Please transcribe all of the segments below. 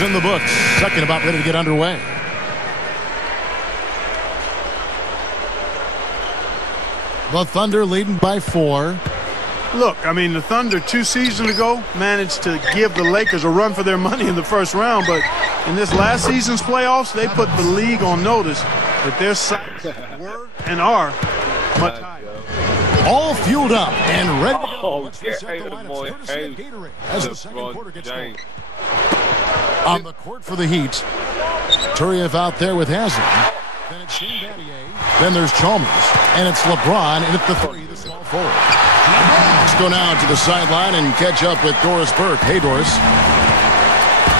In the books, second about ready to get underway. The Thunder leading by 4. Look, I mean, the Thunder 2 seasons ago managed to give the Lakers a run for their money in the first round, but in this last season's playoffs, they put the league on notice that their sights were and are much higher. All fueled up and ready to go. Oh, as the second quarter gets going. On the court for the Heat, Turiev out there with Hazard. Then it's Shane Battier. Then there's Chalmers. And it's LeBron in at the 3, the small forward. Let's go now to the sideline and catch up with Doris Burke. Hey, Doris.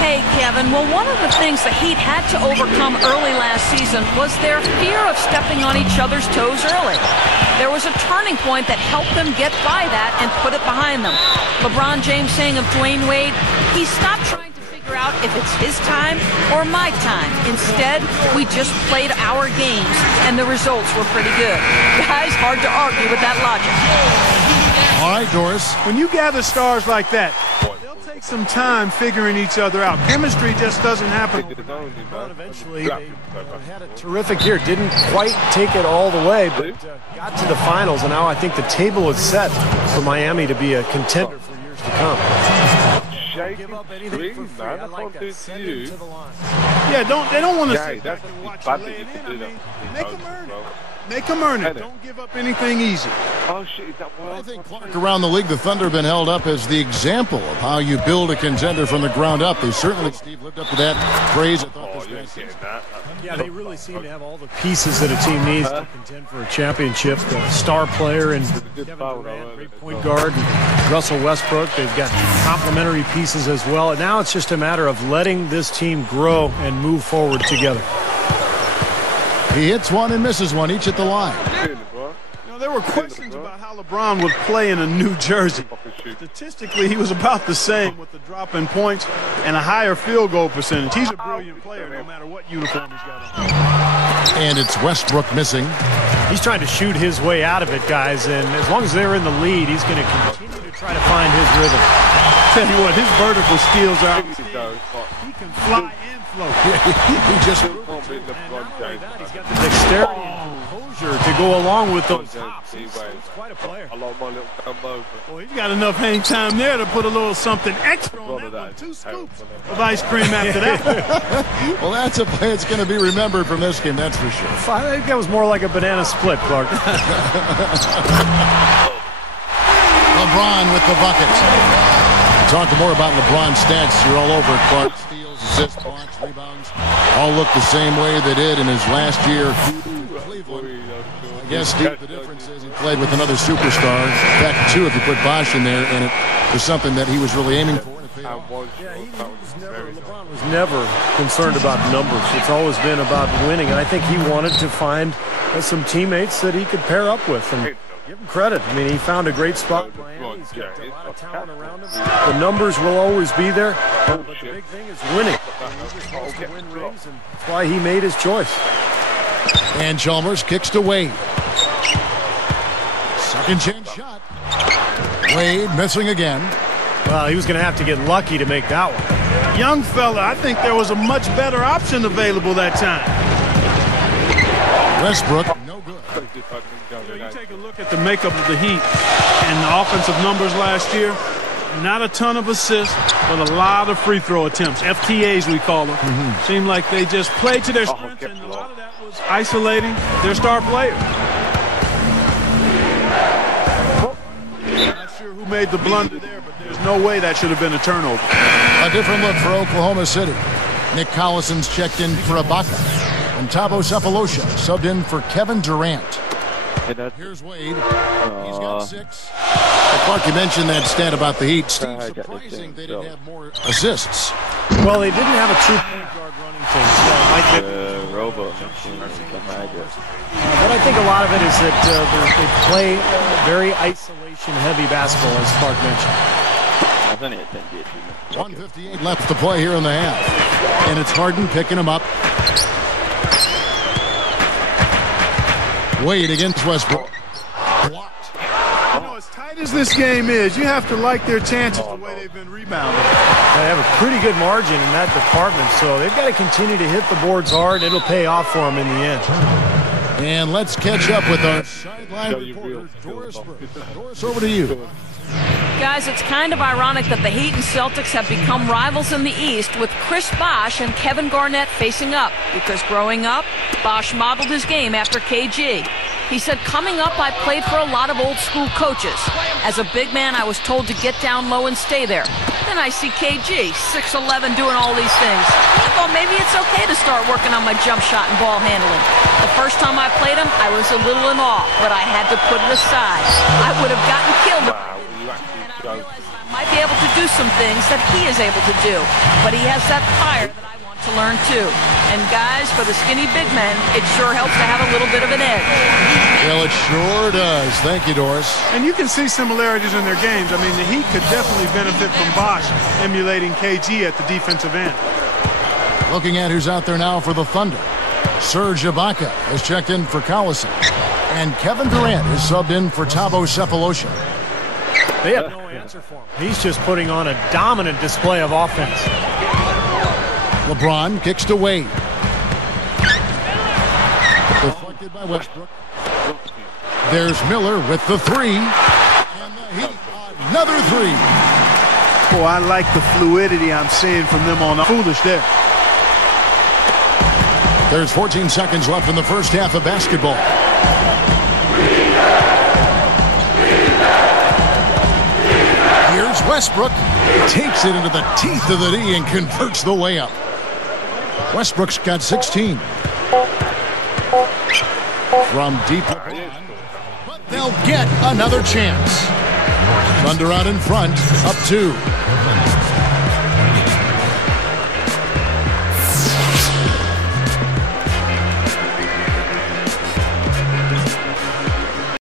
Hey, Kevin. Well, one of the things the Heat had to overcome early last season was their fear of stepping on each other's toes early. There was a turning point that helped them get by that and put it behind them. LeBron James saying of Dwayne Wade, he stopped trying to figure out if it's his time or my time. Instead, we just played our games, and the results were pretty good. Guys, hard to argue with that logic. All right, Doris. When you gather stars like that, they'll take some time figuring each other out. Chemistry just doesn't happen. But eventually, they had a terrific year. Didn't quite take it all the way, but got to the finals, and now I think the table is set for Miami to be a contender for years to come. Give up anything for free. I like that. Send it to the line. Yeah, they don't want to sit back and watch you lay it in. I mean, make them earn it. Make them earn it. Don't give up anything easy. Oh, shit. Is that I think, Clark, around the league, the Thunder have been held up as the example of how you build a contender from the ground up. They certainly, Steve, lived up to that phrase. I thought Yeah, they really seem to have all the pieces that a team needs to contend for a championship. The star player and Kevin Durant, great point guard, and Russell Westbrook. They've got complementary pieces as well. And now it's just a matter of letting this team grow and move forward together. He hits one and misses one, each at the line. You know, there were questions about how LeBron would play in a New Jersey. Statistically, he was about the same with the drop in points and a higher field goal percentage. He's a brilliant player no matter what uniform he's got on. And it's Westbrook missing. He's trying to shoot his way out of it, guys, and as long as they're in the lead, he's going to continue to try to find his rhythm. Tell you what, his vertical skills are outstanding. He can fly and float. He just he's got the dexterity and composure to go along with those hops. He's quite a player. I love my little combo. Well, he's got enough hang time there to put a little something extra on that one. 2 scoops of ice cream after that. Well, that's a play that's going to be remembered from this game, that's for sure. I think that was more like a banana split, Clark. LeBron with the bucket. Talking more about LeBron's stats. You're all over it, Clark. Steals, assists, blocks, rebounds. All look the same way they did in his last year in Cleveland. I guess, Steve, the difference is he played with another superstar. In fact, 2 if you put Bosh in there, and it was something that he was really aiming for. LeBron was never concerned about numbers. It's always been about winning, and I think he wanted to find some teammates that he could pair up with. And give him credit. I mean, he found a great spot in Miami. He's got a lot of talent around him. The numbers will always be there, but the big thing is winning. He just wants to win rings, and that's why he made his choice. And Chalmers kicks to Wade. Second chance shot. Wade missing again. Well, he was going to have to get lucky to make that one. Young fella, I think there was a much better option available that time. Westbrook, no good. You know, you take a look at the makeup of the Heat and the offensive numbers last year. Not a ton of assists, but a lot of free throw attempts. FTAs, we call them. Seemed like they just played to their strengths, and a lot of that was isolating their star player. Not sure who made the blunder there, but there's no way that should have been a turnover. A different look for Oklahoma City. Nick Collison's checked in for Ibaka. And Thabo Sefolosha subbed in for Kevin Durant. Here's Wade. He's got 6. Clark, you mentioned that stat about the Heat. Steve, surprising they didn't have more assists. Well, they didn't have a true point guard running things. But I think a lot of it is that they play very isolation-heavy basketball, as Clark mentioned. 1:58 left to play here in the half. And it's Harden picking him up. Wade against Westbrook. Blocked. You know, as tight as this game is, you have to like their chances the way they've been rebounding. They have a pretty good margin in that department, so they've got to continue to hit the boards hard. It'll pay off for them in the end. And let's catch up with our sideline reporter, Doris Burke. Doris, over to you. Guys, it's kind of ironic that the Heat and Celtics have become rivals in the East with Chris Bosh and Kevin Garnett facing up. Because growing up, Bosh modeled his game after KG. He said, coming up, I played for a lot of old school coaches. As a big man, I was told to get down low and stay there. Then I see KG, 6'11", doing all these things. I thought maybe it's okay to start working on my jump shot and ball handling. The first time I played him, I was a little in awe, but I had to put it aside. I would have gotten killed. I realized I might be able to do some things that he is able to do, but he has that fire that I want to learn too. And guys, for the skinny big men, it sure helps to have a little bit of an edge. Well, it sure does. Thank you, Doris. And you can see similarities in their games. I mean, the Heat could definitely benefit from Bosh emulating KG at the defensive end. Looking at who's out there now for the Thunder. Serge Ibaka has checked in for Collison. And Kevin Durant is subbed in for Thabo Sefolosha. They have no answer for him. He's just putting on a dominant display of offense. LeBron kicks to Wade. Deflected by Westbrook. There's Miller with the three. And the Heat, another three. Oh, I like the fluidity I'm seeing from them on the foolish there. There's 14 seconds left in the first half of basketball. Here's Westbrook. Takes it into the teeth of the D and converts the layup. Westbrook's got 16. From deep LeBron. But they'll get another chance. Thunder out in front. Up 2.